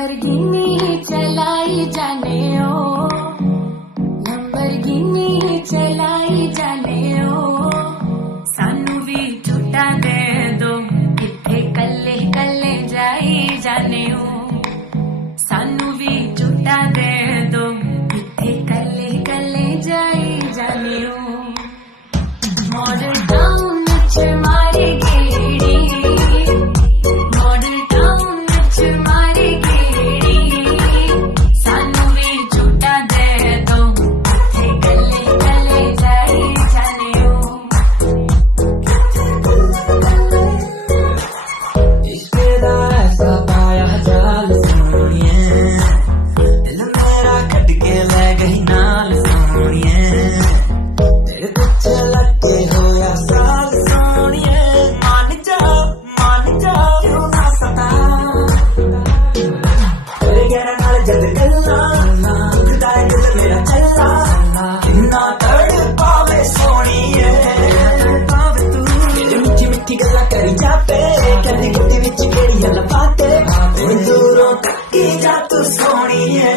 Lamborghini चलाई जाने ओ, Lamborghini चलाई जाने ओ, सानू भी झूठा दे दो किथे कल्ले कल्ले जाई जाने ओ, सानू भी झूठा दे दो किथे कल्ले कल्ले जाई जाने ओ। मॉडल टाउन च मारे गेड़ी, मॉडल टाउन च मारे गेड़ी, सानू भी झूठा दे दो किथे कल्ले कल्ले जाई जाने ओ। इश्क़ दा ऐसा पाया जाल सोनिए, दिल मेरा कट के ले गई नाल सोनिए, तेरे पिछे लग के होया साल सोनिए, मान जा क्यों ना सता, तेरे गैर नाल जद गल्ला टुटदा है दिल मेरा चल्ला, किन्ना तड़पावे सोनिए, तेरे मिठी मिठी गल्ला करी जापे, गड्डी गड्डी विच केड़ियां लफाते, दूरों तक्की जा तू सोनिए।